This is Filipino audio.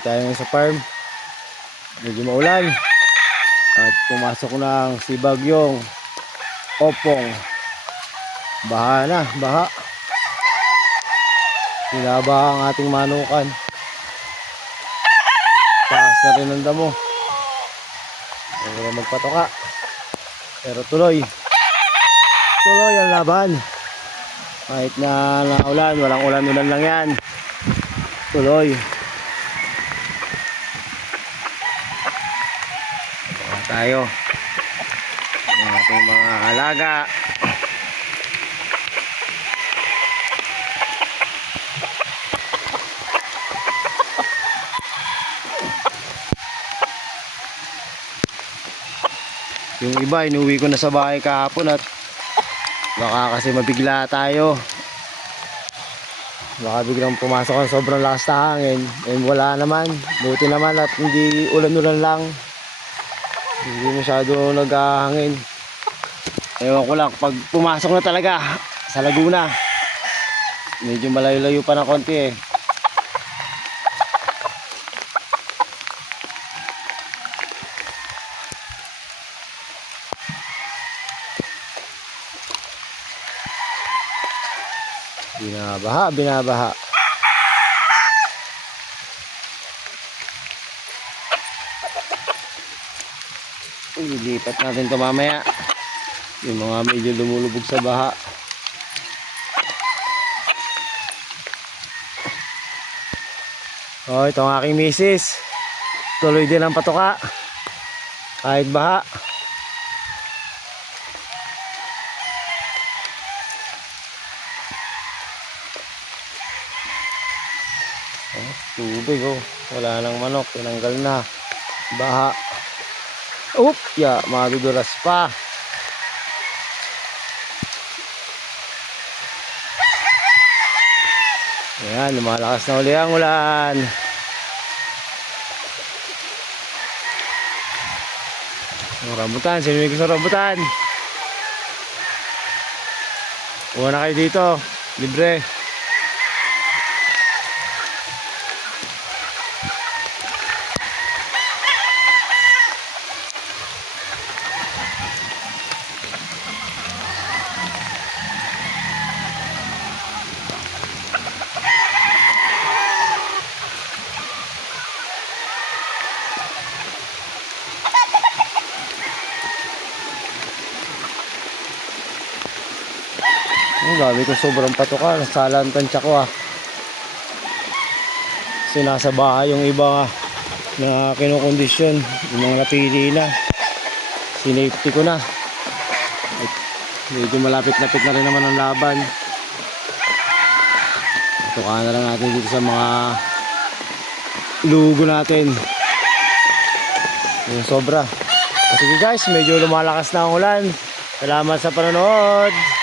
Dito tayo ngayon sa farm. Medyo maulan. At pumasok na ang si Bagyong Opong. Baha na, baha. Binabaha ang ating manukan. Taas na rin ang damo. Huwag na magpatoka. Pero tuloy. Tuloy ang laban. Kahit na naulan, walang ulan-ulan lang yan. Tuloy. Tayo ang ating mga alaga. Yung iba inuwi ko na sa bahay kahapon at baka kasi mabigla tayo, baka biglang pumasok ang sobrang lakas na hangin. Wala naman, buti naman at hindi ulan-ulan lang. Hindi masyado naghahangin. Ewan ko lang, pag pumasok na talaga sa Laguna, medyo malayo-layo pa ng konti eh. Binabaha, binabaha. Ilipat natin ito mamaya. Yung mga medyo lumulubog sa baha. Oh, ito ang aking misis. Tuloy din ang patoka. Kahit baha. Oh, tubig oh. Wala nang manok. Tinanggal na. Baha. Oop, ya, madudulas pa. Ayan, lumalakas na uli ang ulan. Ang rambutan, sino may gusto rambutan? Huwag na kayo dito, libre. Ang dami ko sobrang patoka. Nasala ang tansya ko ah. Sinasabaha yung iba na kinukondisyon. Yung mga napili na. Sinafety ko na. At medyo malapit-lapit na rin naman ang laban. Patukaan na lang natin dito sa mga lugo natin. Yung sobra. Sige guys, medyo lumalakas na ang ulan. Salamat sa panonood.